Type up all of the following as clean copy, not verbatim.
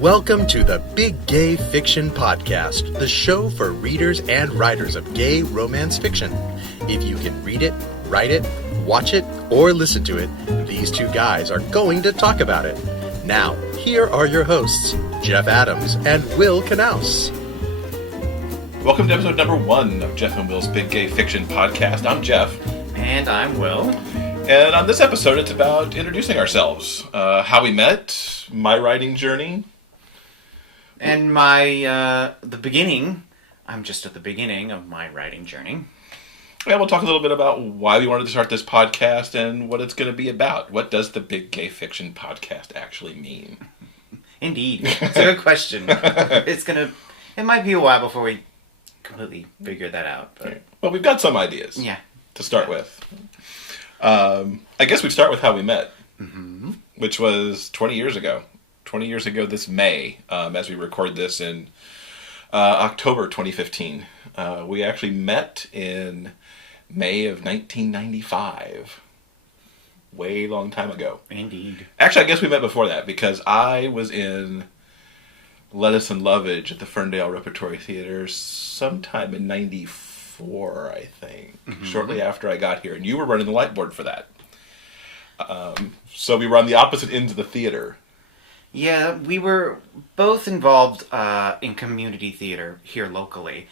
Welcome to the Big Gay Fiction Podcast, the show for readers and writers of gay romance fiction. If you can read it, write it, watch it, or listen to it, these two guys are going to talk about it. Now, here are your hosts, Jeff Adams and Will Knaus. Welcome to episode number 1 of Jeff and Will's Big Gay Fiction Podcast. I'm Jeff. And I'm Will. And on this episode, it's about introducing ourselves. How we met, my writing journey. And the beginning. I'm just at the beginning of my writing journey. And we'll talk a little bit about why we wanted to start this podcast and what it's going to be about. What does the Big Gay Fiction Podcast actually mean? Indeed. It's a good question. It might be a while before we completely figure that out. But... Well, we've got some ideas to start with. I guess we'd start with how we met, which was 20 years ago. 20 years ago this May, as we record this in October 2015. We actually met in May of 1995. Way long time ago. Indeed. Actually, I guess we met before that because I was in Lettuce and Lovage at the Ferndale Repertory Theater sometime in 94, I think. Shortly after I got here. And you were running the light board for that. So we were on the opposite ends of the theater. Yeah, we were both involved in community theater here locally.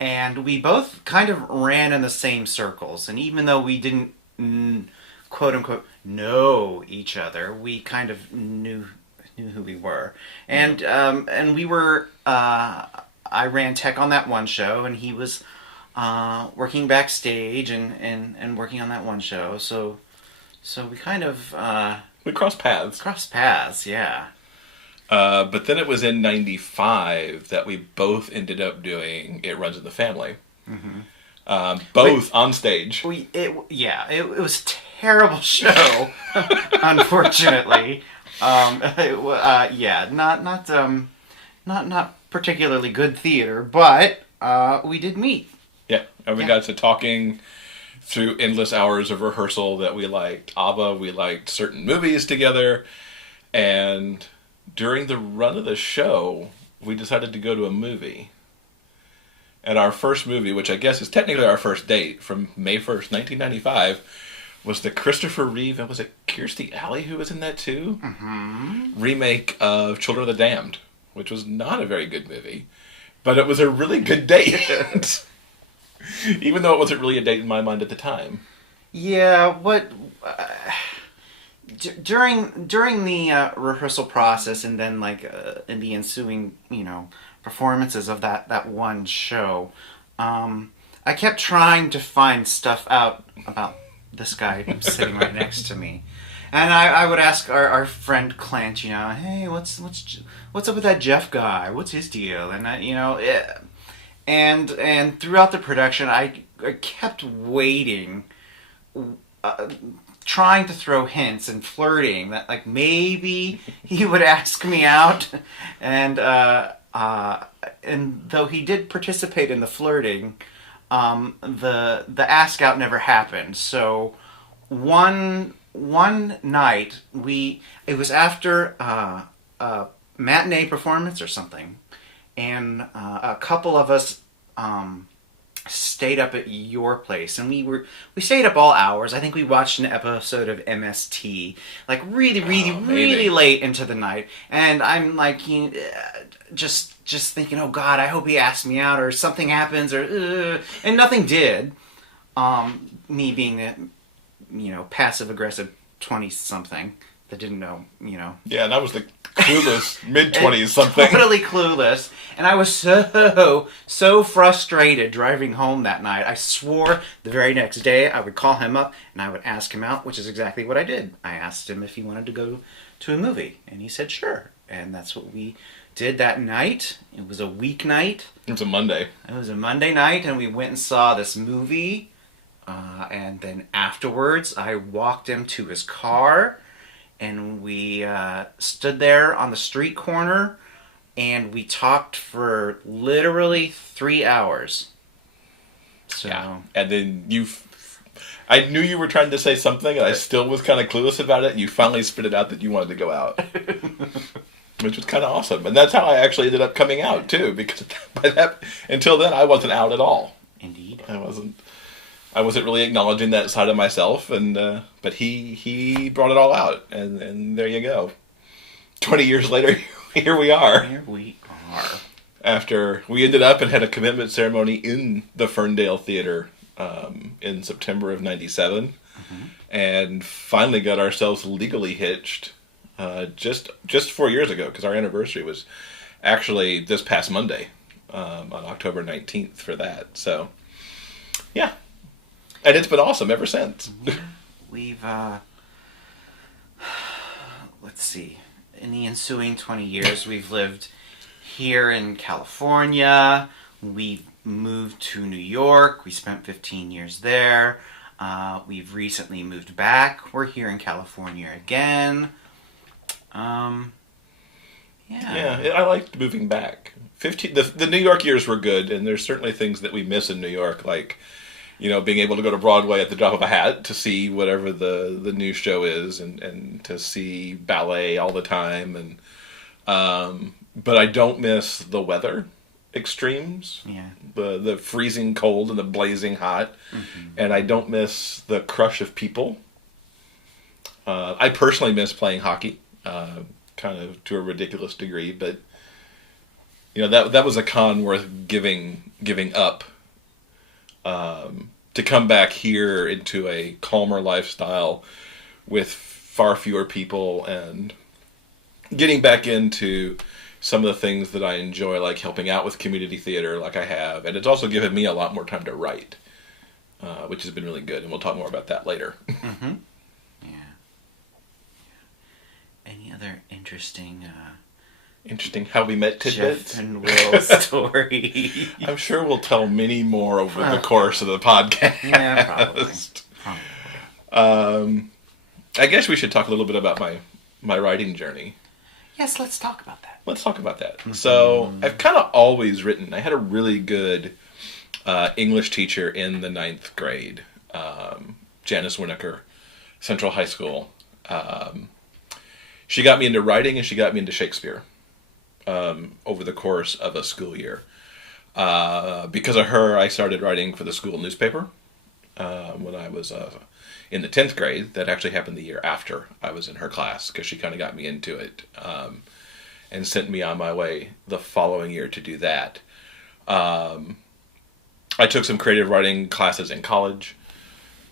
And we both kind of ran in the same circles. And even though we didn't, quote-unquote, know each other, we kind of knew who we were. And we were... I ran tech on that one show, and he was working backstage and working on that one show. So we kind of... we crossed paths. Crossed paths, yeah. But then it was in 95 that we both ended up doing It Runs in the Family. Both on stage. It was a terrible show, unfortunately. Not particularly good theater, but we did meet. Yeah, and we got to talking through endless hours of rehearsal that we liked ABBA, we liked certain movies together, and during the run of the show, we decided to go to a movie. And our first movie, which I guess is technically our first date, from May 1st, 1995, was the Christopher Reeve, and was it Kirstie Alley who was in that too? Remake of Children of the Damned, which was not a very good movie, but it was a really good date. Even though it wasn't really a date in my mind at the time. Yeah, during the rehearsal process, and then in the ensuing performances of that one show, I kept trying to find stuff out about this guy sitting right next to me, and I would ask our friend Clint, hey, what's up with that Jeff guy? What's his deal? And and throughout the production, I kept waiting. Trying to throw hints and flirting that maybe he would ask me out, and though he did participate in the flirting, the ask out never happened. So one night it was after a matinee performance or something, and a couple of us stayed up at your place, and we stayed up all hours. I think we watched an episode of MST, really late into the night, and I'm just thinking, oh God, I hope he asks me out or something happens, and nothing did. Me being a passive aggressive 20-something that didn't know, Yeah, that was the clueless mid-20s something. Totally clueless. And I was so frustrated driving home that night. I swore the very next day I would call him up and I would ask him out, which is exactly what I did. I asked him if he wanted to go to a movie, and he said sure. And that's what we did that night. It was a weeknight. It was a Monday. It was a Monday night, and we went and saw this movie. And then afterwards, I walked him to his car. And we stood there on the street corner, and we talked for literally 3 hours. So. Yeah. And then I knew you were trying to say something, and I still was kind of clueless about it, and you finally spit it out that you wanted to go out. which was kind of awesome. And that's how I actually ended up coming out too, because until then I wasn't out at all. Indeed. I wasn't really acknowledging that side of myself, and but he brought it all out, and there you go. 20 years later, here we are. Here we are. After we ended up and had a commitment ceremony in the Ferndale Theater in September of '97, and finally got ourselves legally hitched just 4 years ago, because our anniversary was actually this past Monday, on October 19th for that. So, yeah. And it's been awesome ever since. Yeah, we've, let's see, in the ensuing 20 years, we've lived here in California. We moved to New York. We spent 15 years there. We've recently moved back. We're here in California again. Yeah, I liked moving back. The New York years were good, and there's certainly things that we miss in New York, like, being able to go to Broadway at the drop of a hat to see whatever the new show is, and to see ballet all the time, and but I don't miss the weather extremes. Yeah. The freezing cold and the blazing hot, and I don't miss the crush of people. I personally miss playing hockey, kind of to a ridiculous degree, but that was a con worth giving up. To come back here into a calmer lifestyle with far fewer people and getting back into some of the things that I enjoy, like helping out with community theater like I have. And it's also given me a lot more time to write, which has been really good. And we'll talk more about that later. Mm-hmm. Yeah. Any other interesting how we met tidbits? Jeff and Will story? I'm sure we'll tell many more over the course of the podcast. Yeah, probably. I guess we should talk a little bit about my writing journey. Yes, let's talk about that. Let's talk about that. So I've kind of always written. I had a really good English teacher in the 9th grade, Janice Winokur, Central High School. She got me into writing, and she got me into Shakespeare over the course of a school year. Because of her, I started writing for the school newspaper when I was in the 10th grade. That actually happened the year after I was in her class, because she kind of got me into it and sent me on my way the following year to do that. I took some creative writing classes in college.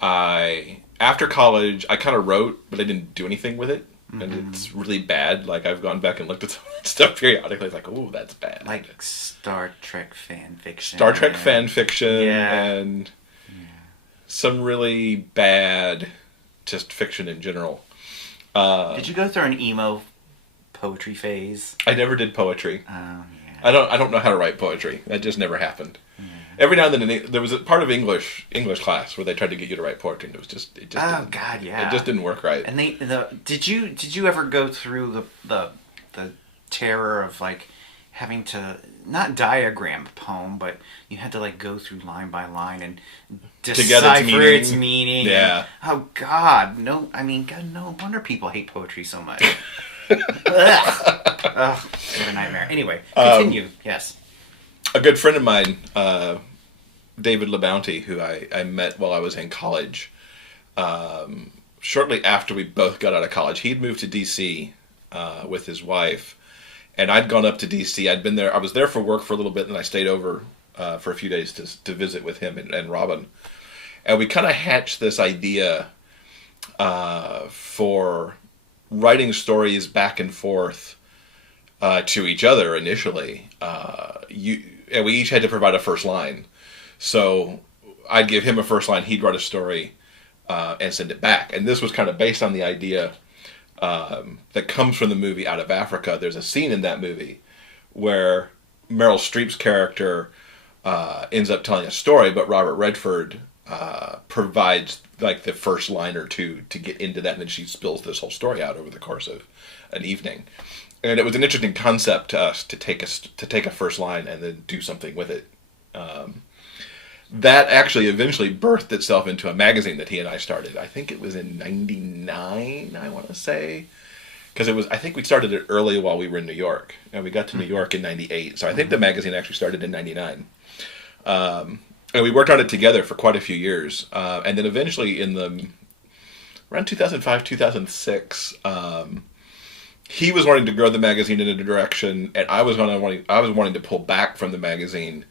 After college, I kind of wrote, but I didn't do anything with it. And it's really bad. Like, I've gone back and looked at some of that stuff periodically. It's like, oh, that's bad. Like Star Trek fan fiction. And some really bad just fiction in general. Did you go through an emo poetry phase? I never did poetry. Oh, yeah. I don't know how to write poetry. That just never happened. Yeah. Every now and then there was a part of English class where they tried to get you to write poetry, and it just oh god, yeah, it just didn't work right. And did you ever go through the terror of like having to not diagram a poem, but you had to like go through line by line and decipher its meaning. Yeah. And, oh god, no wonder people hate poetry so much. Ugh, what a nightmare. Anyway, continue. Yes. A good friend of mine, David LeBounty, who I met while I was in college, shortly after we both got out of college, he'd moved to D.C. With his wife, and I'd gone up to D.C. I'd been there. I was there for work for a little bit, and I stayed over for a few days to visit with him and Robin. And we kind of hatched this idea for writing stories back and forth to each other initially. And we each had to provide a first line. So I'd give him a first line, he'd write a story and send it back. And this was kind of based on the idea that comes from the movie Out of Africa. There's a scene in that movie where Meryl Streep's character ends up telling a story, but Robert Redford provides like the first line or two to get into that, and then she spills this whole story out over the course of an evening. And it was an interesting concept to us to take a first line and then do something with it. That actually eventually birthed itself into a magazine that he and I started. I think it was in '99, I want to say. because I think we started it early while we were in New York, and we got to New York in '98. So I think the magazine actually started in '99. And we worked on it together for quite a few years, and then eventually around 2005, 2006. He was wanting to grow the magazine in a direction, and I was wanting to pull back from the magazine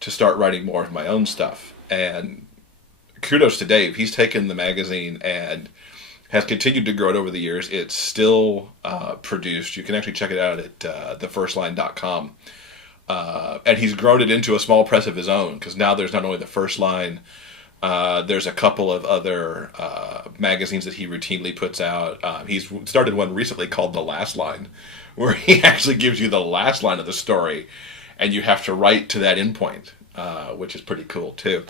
to start writing more of my own stuff. And kudos to Dave. He's taken the magazine and has continued to grow it over the years. It's still produced. You can actually check it out at thefirstline.com. And he's grown it into a small press of his own, because now there's not only the First Line, there's a couple of other magazines that he routinely puts out. He's started one recently called The Last Line, where he actually gives you the last line of the story, and you have to write to that endpoint, which is pretty cool too.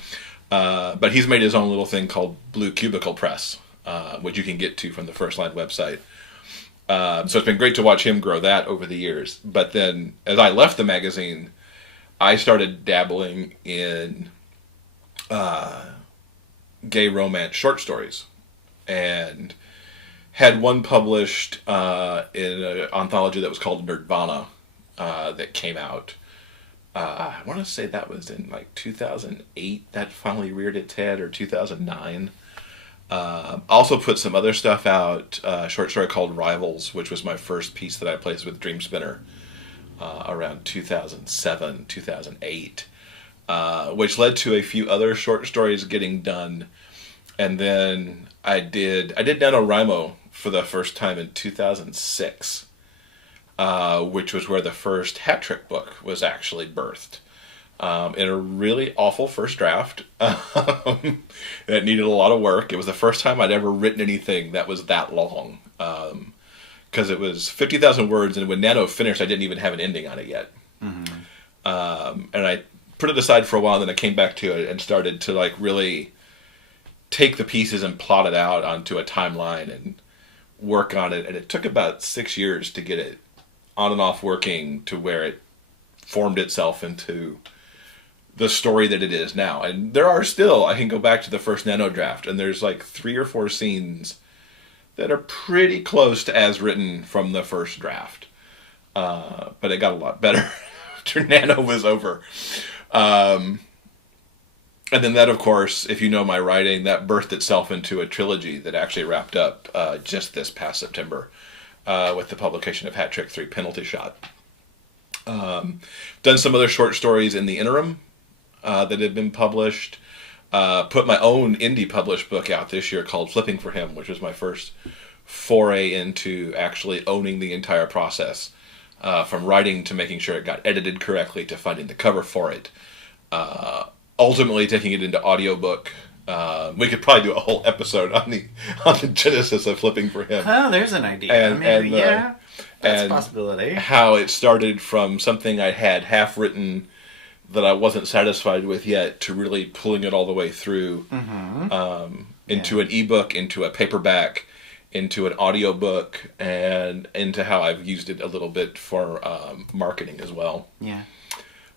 But he's made his own little thing called Blue Cubicle Press, which you can get to from the First Line website. So it's been great to watch him grow that over the years. But then, as I left the magazine, I started dabbling in gay romance short stories, and had one published in an anthology that was called Nerdvana that came out. I want to say that was in like 2008 that finally reared its head, or 2009. Also put some other stuff out, a short story called Rivals, which was my first piece that I placed with Dream Spinner around 2007, 2008, which led to a few other short stories getting done. And then I did NaNoWriMo for the first time in 2006, which was where the first Hat Trick book was actually birthed. In a really awful first draft that needed a lot of work. It was the first time I'd ever written anything that was that long, because it was 50,000 words, and when Nano finished, I didn't even have an ending on it yet. Mm-hmm. And I put it aside for a while, and then I came back to it and started to like really take the pieces and plot it out onto a timeline and work on it. And it took about 6 years to get it on and off working to where it formed itself into the story that it is now. And there are still, I can go back to the first Nano draft, and there's like 3 or 4 scenes that are pretty close to as written from the first draft. But it got a lot better after Nano was over. And then that, of course, if you know my writing, that birthed itself into a trilogy that actually wrapped up just this past September with the publication of Hat Trick 3 Penalty Shot. Done some other short stories in the interim that have been published. Put my own indie published book out this year called Flipping for Him, which was my first foray into actually owning the entire process, from writing to making sure it got edited correctly to finding the cover for it. Ultimately taking it into audiobook. We could probably do a whole episode on the genesis of Flipping for Him. Oh, there's an idea. Yeah, that's a possibility. How it started from something I had half written that I wasn't satisfied with yet, to really pulling it all the way through, into an ebook, into a paperback, into an audiobook, and into how I've used it a little bit for marketing as well. Yeah.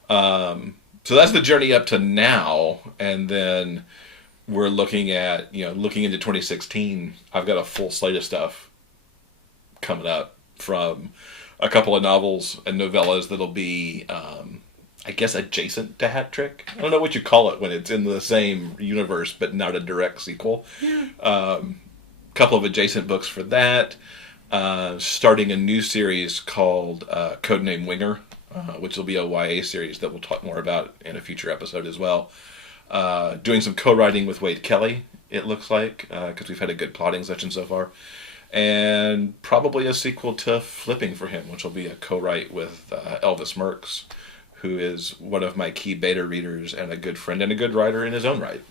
So that's the journey up to now, and then we're looking into 2016. I've got a full slate of stuff coming up, from a couple of novels and novellas that'll be, I guess, adjacent to Hat Trick. I don't know what you call it when it's in the same universe, but not a direct sequel. Yeah. Couple of adjacent books for that. Starting a new series called Codename Winger, which will be a YA series that we'll talk more about in a future episode as well. Doing some co-writing with Wade Kelly, it looks like, because we've had a good plotting session so far. And probably a sequel to Flipping for Him, which will be a co-write with Elvis Merks, who is one of my key beta readers and a good friend and a good writer in his own right.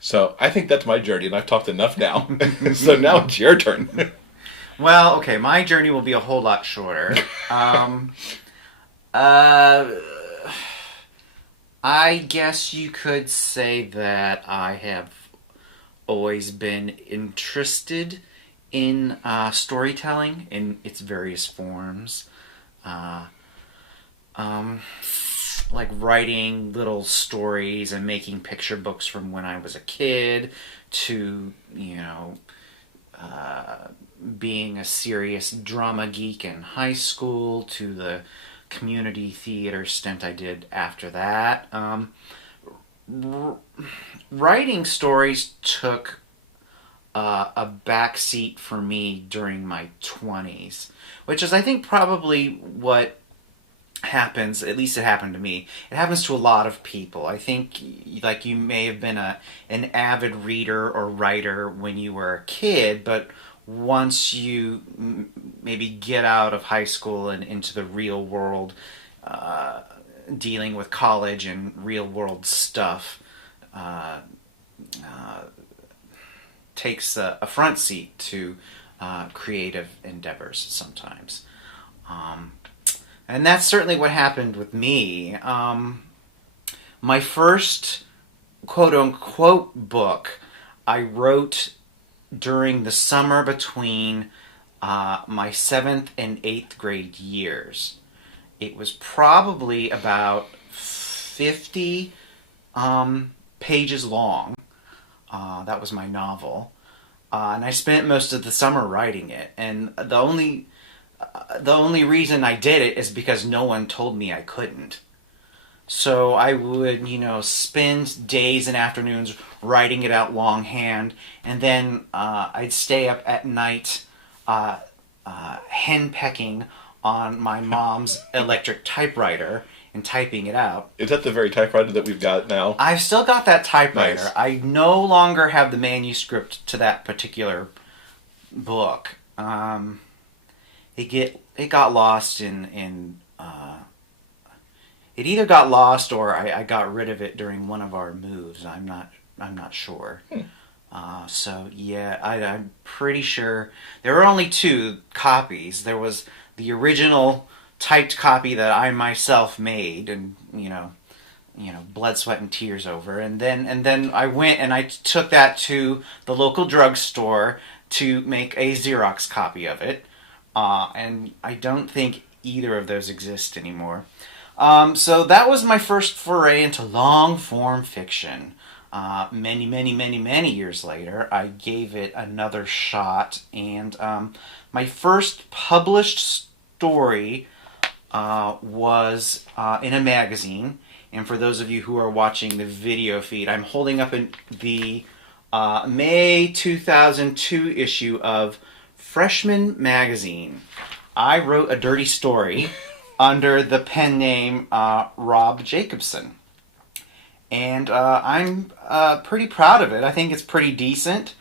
So I think that's my journey, and I've talked enough now. So now it's your turn. Well, okay, my journey will be a whole lot shorter. I guess you could say that I have always been interested in storytelling in its various forms. Like writing little stories and making picture books from when I was a kid, to, being a serious drama geek in high school to the community theater stint I did after that. Writing stories took a backseat for me during my 20s, which is, I think, probably what happens. At least it happened to me. It happens to a lot of people. I think, like, you may have been an avid reader or writer when you were a kid, but once you maybe get out of high school and into the real world, dealing with college and real world stuff, takes a front seat to creative endeavors sometimes. And that's certainly what happened with me. My first quote-unquote book I wrote during the summer between my 7th and 8th grade years. It was probably about 50 pages long. That was my novel. And I spent most of the summer writing it. And the only reason I did it is because no one told me I couldn't. So I would, spend days and afternoons writing it out longhand, and then I'd stay up at night henpecking on my mom's electric typewriter and typing it out. Is that the very typewriter that we've got now? I've still got that typewriter. Nice. I no longer have the manuscript to that particular book. It got lost in it either got lost or I got rid of it during one of our moves. I'm not sure. So yeah, I'm pretty sure there were only 2 copies. There was the original typed copy that I myself made, and blood, sweat, and tears over, and then I went and I took that to the local drugstore to make a Xerox copy of it. And I don't think either of those exist anymore. So that was my first foray into long-form fiction. Many years later, I gave it another shot, and my first published story was in a magazine. And for those of you who are watching the video feed, I'm holding up the May 2002 issue of Freshman Magazine. I wrote a dirty story under the pen name Rob Jacobson. And I'm pretty proud of it. I think it's pretty decent.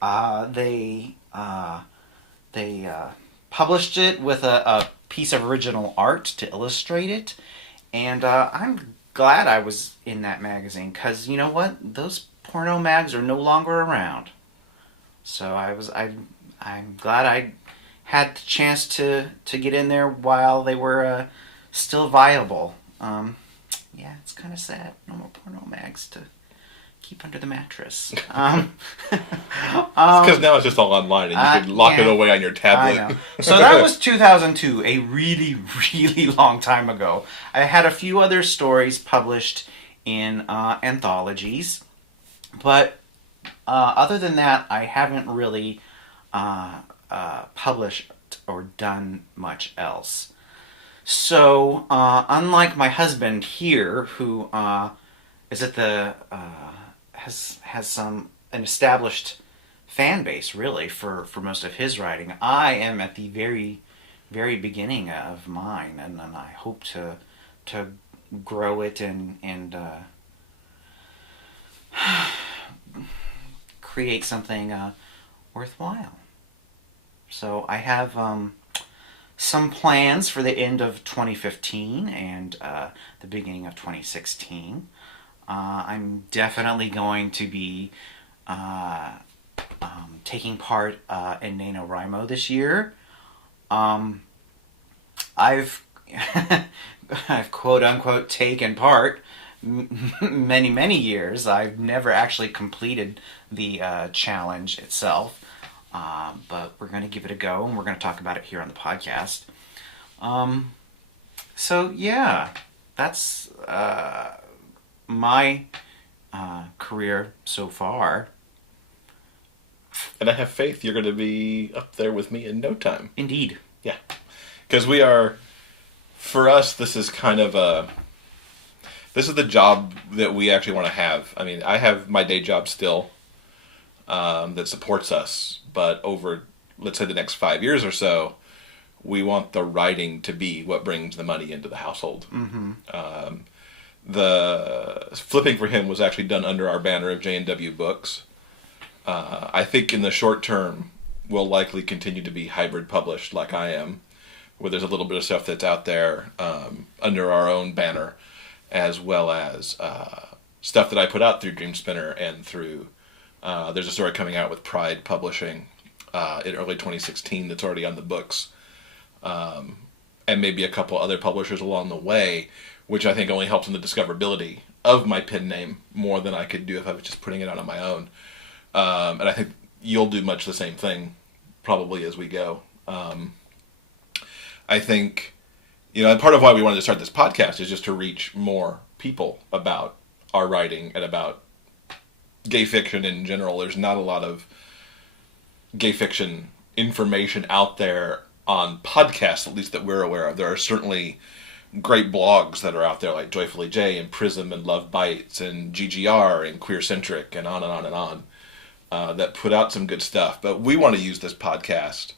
They published it with a piece of original art to illustrate it. And I'm glad I was in that magazine, because you know what? Those porno mags are no longer around. So I'm glad I had the chance to get in there while they were still viable. Yeah, it's kind of sad. No more porno mags to keep under the mattress. Because now it's just all online, and you can lock it away on your tablet. I know. So that was 2002, a really, really long time ago. I had a few other stories published in anthologies, but other than that, I haven't really published or done much else. So, unlike my husband here, who is at the has an established fan base, really, for most of his writing, I am at the very, very beginning of mine, and I hope to grow it and create something worthwhile. So I have some plans for the end of 2015 and the beginning of 2016. I'm definitely going to be taking part in NaNoWriMo this year. I've quote unquote taken part many years. I've never actually completed the challenge itself. But we're going to give it a go, and we're going to talk about it here on the podcast. So yeah, that's my career so far. And I have faith you're going to be up there with me in no time. Indeed. Yeah. Because we are, for us, this is kind of this is the job that we actually want to have. I mean, I have my day job still that supports us, but over, let's say, the next 5 years or so, we want the writing to be what brings the money into the household. Mm-hmm. The flipping for him was actually done under our banner of J&W Books. I think in the short term, we'll likely continue to be hybrid published like I am, where there's a little bit of stuff that's out there under our own banner, as well as stuff that I put out through Dream Spinner and through, there's a story coming out with Pride Publishing in early 2016 that's already on the books, and maybe a couple other publishers along the way, which I think only helps in the discoverability of my pen name more than I could do if I was just putting it out on my own. And I think you'll do much the same thing, probably, as we go. I think, part of why we wanted to start this podcast is just to reach more people about our writing and about gay fiction in general. There's not a lot of gay fiction information out there on podcasts, at least that we're aware of. There are certainly great blogs that are out there like Joyfully J and Prism and Love Bites and GGR and Queer Centric and on and on and on. That put out some good stuff. But we want to use this podcast,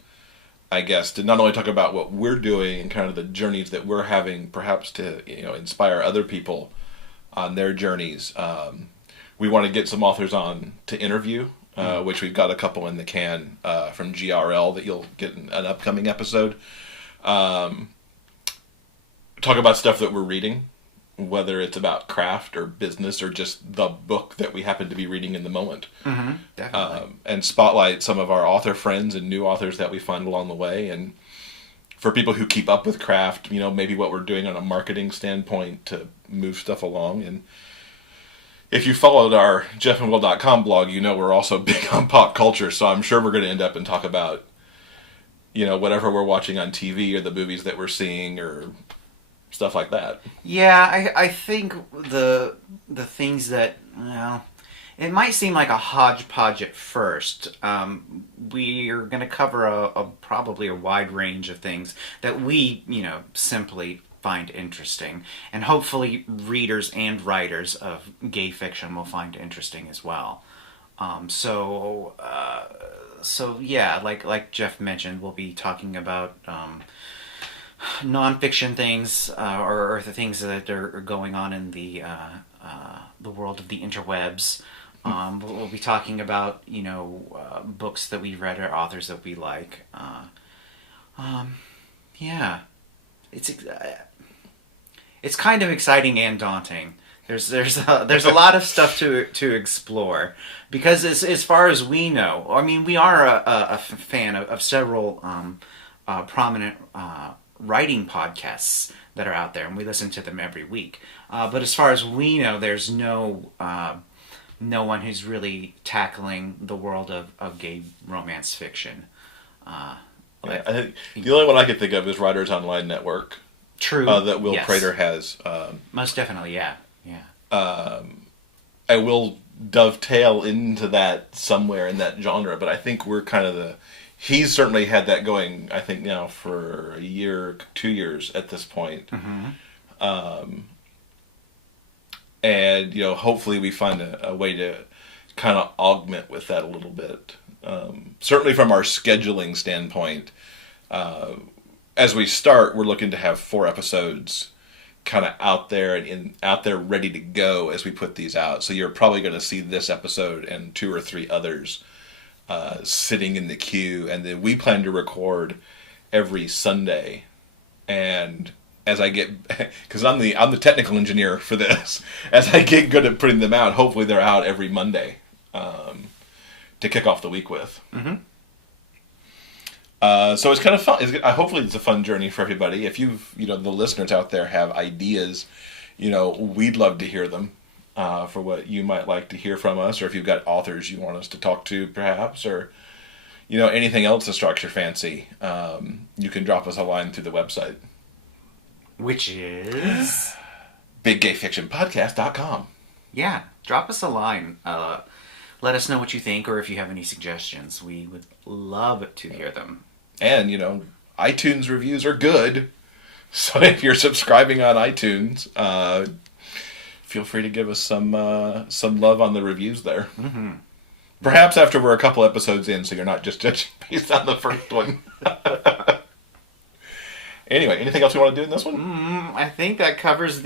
I guess, to not only talk about what we're doing and kind of the journeys that we're having, perhaps to inspire other people on their journeys. We want to get some authors on to interview, which we've got a couple in the can from GRL that you'll get in an upcoming episode. Talk about stuff that we're reading, whether it's about craft or business or just the book that we happen to be reading in the moment. Mm-hmm, definitely. And spotlight some of our author friends and new authors that we find along the way. And for people who keep up with craft, maybe what we're doing on a marketing standpoint to move stuff along. And if you followed our jeffandwill.com blog, we're also big on pop culture. So I'm sure we're going to end up and talk about, whatever we're watching on TV or the movies that we're seeing or stuff like that. Yeah, I think the things that, it might seem like a hodgepodge at first. We are going to cover probably a wide range of things that we, simply find interesting. And hopefully readers and writers of gay fiction will find interesting as well. So yeah, like Jeff mentioned, we'll be talking about nonfiction things or the things that are going on in the world of the interwebs. We'll be talking about books that we read or authors that we like. Yeah, it's kind of exciting and daunting. There's a lot of stuff to explore because as far as we know, I mean, we are a fan of several prominent writing podcasts that are out there, and we listen to them every week. But as far as we know, there's no one who's really tackling the world of gay romance fiction. I think the only one I could think of is Writers Online Network. True. That Will yes. Prater has. Most definitely, yeah. I will dovetail into that somewhere in that genre, but I think we're kind of he's certainly had that going, I think, now for a year, 2 years at this point. Mm-hmm. And, hopefully we find a way to kind of augment with that a little bit. Certainly from our scheduling standpoint, as we start, we're looking to have 4 episodes kind of out there and out there ready to go as we put these out. So you're probably going to see this episode and 2 or 3 others sitting in the queue, and then we plan to record every Sunday. And as I get, because I'm the technical engineer for this, as I get good at putting them out, hopefully they're out every Monday to kick off the week with. Mm-hmm. So it's kind of fun. Hopefully it's a fun journey for everybody. If the listeners out there have ideas, we'd love to hear them. For what you might like to hear from us, or if you've got authors you want us to talk to, perhaps, or anything else that strikes your fancy, you can drop us a line through the website, which is biggayfictionpodcast.com. Yeah, drop us a line. let us know what you think, or if you have any suggestions. We would love to hear them. And, iTunes reviews are good. So if you're subscribing on iTunes, feel free to give us some love on the reviews there. Mm-hmm. Perhaps after we're a couple episodes in, so you're not just judging based on the first one. Anyway, anything else we want to do in this one? I think that covers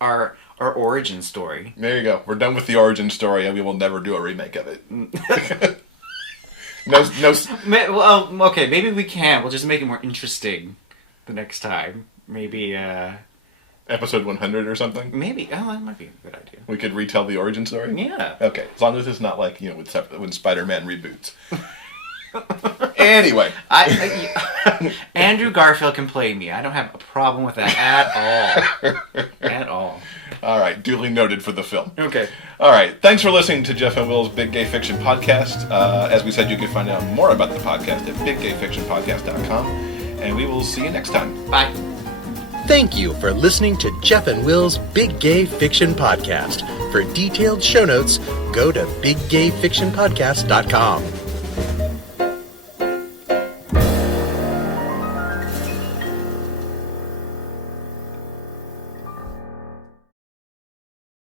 our origin story. There you go. We're done with the origin story, and we will never do a remake of it. No. Well, okay, maybe we can. We'll just make it more interesting the next time. Maybe, Episode 100 or something? Maybe. Oh, that might be a good idea. We could retell the origin story? Yeah. Okay, as long as it's not like, when Spider-Man reboots. Anyway. Andrew Garfield can play me. I don't have a problem with that at all. At all. All right, duly noted for the film. Okay. All right, thanks for listening to Jeff and Will's Big Gay Fiction Podcast. As we said, you can find out more about the podcast at biggayfictionpodcast.com, and we will see you next time. Bye. Thank you for listening to Jeff and Will's Big Gay Fiction Podcast. For detailed show notes, go to biggayfictionpodcast.com.